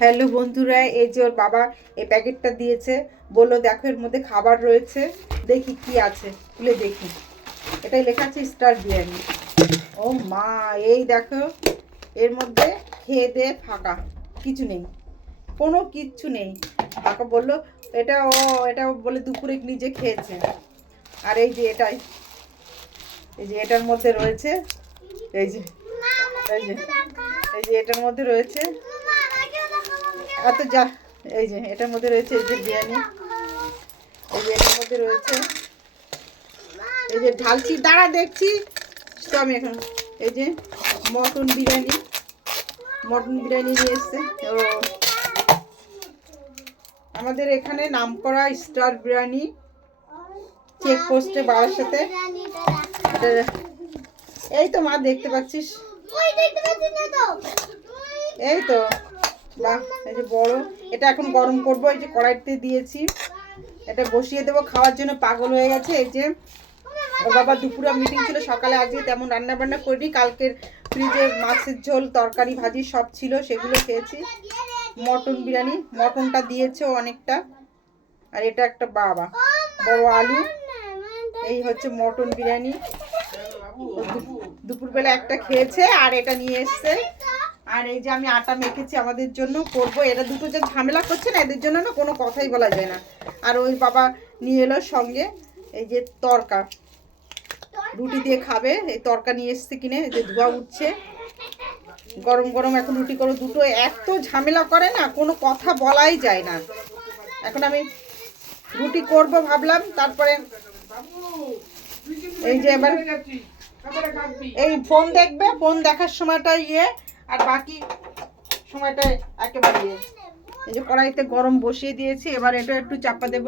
Hello বন্ধুরা, এই যে ওর বাবা এই প্যাকেটটা দিয়েছে, বললো দেখো এর মধ্যে খাবার রয়েছে, দেখি কি আছে, খুলে দেখি। এটাই লেখা আছে স্টার বিরিয়ানি। ও মা, এই দেখো এর মধ্যে খেয়ে দিয়ে ফাঁকা, কিছু নেই, কোনো কিচ্ছু নেই। কাকা বললো এটা বলে দুপুরে নিজে খেয়েছে। আর এই যে এটার মধ্যে রয়েছে, এই যে এই যে এই যে এটার মধ্যে রয়েছে এত যা, এই যে এটার মধ্যে রয়েছে এই যে বিরিয়ানি, এই যে এটার মধ্যে রয়েছে এই যে ঢালছি, দাঁড়া দেখছি তো আমি এখন। এই যে মটন বিরিয়ানি নিয়ে এসছে। ও আমাদের এখানে নামকরা স্টার বিরিয়ানি, চেকপোস্টে বারাসাতে। এই তো মা দেখতে পাচ্ছিস, এই তো বাহ, এই যে বড়। এটা এখন গরম করব, এই যে কড়াইতে দিয়েছি, এটা বসিয়ে দেবো খাওয়ার জন্য। পাগল হয়ে গেছে। এই যে ওর বাবা দুপুরে মিটিং ছিল, সকালে আজকে তেমন রান্না বান্না করিনি, কালকের ফ্রিজে মাছের ঝোল তরকারি ভাজি সব ছিল, সেগুলো খেয়েছি। মটন বিরিয়ানি, মটনটা দিয়েছে অনেকটা, আর এটা একটা বাবা বড় আলু। এই হচ্ছে মটন বিরিয়ানি। দুপুরবেলা একটা খেয়েছে আর এটা নিয়ে এসছে। আর এই যে আমি আটা মেখেছি আমাদের জন্য করব। এরা দুটো যে ঝামেলা করছে না, এদের জন্য না কোনো কথাই বলা যায় না। আর ওই বাবা নিয়ে এলো সঙ্গে এই যে তরকা, রুটি দিয়ে খাবে। এই তরকা নিয়ে এসছে কিনে, এই যে ধোয়া উঠছে, গরম গরম এখন রুটি করো। দুটো এত ঝামেলা করে না, কোনো কথা বলাই যায় না। এখন আমি রুটি করব ভাবলাম, তারপরে এই যে এবার এই ফোন দেখবে, ফোন দেখার সময়টা আর বাকি সময়টা একেবারে এই যে কড়াইতে গরম বসিয়ে দিয়েছি। এবার এটা একটু চাপা দেব,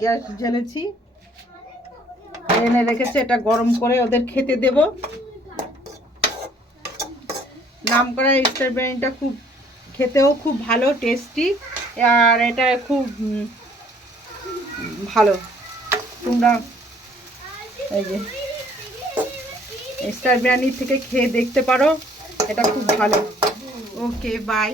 গ্যাস জ্বেলেছি, এনে রেখেছি, এটা গরম করে ওদের খেতে দেব। নামকরা স্টার বিরিয়ানিটা খুব খেতেও খুব ভালো, টেস্টি, আর এটা খুব ভালো। তোমরা এই যে স্টার বিরিয়ানি থেকে খেয়ে দেখতে পারো, এটা খুব ভালো। ওকে, বাই।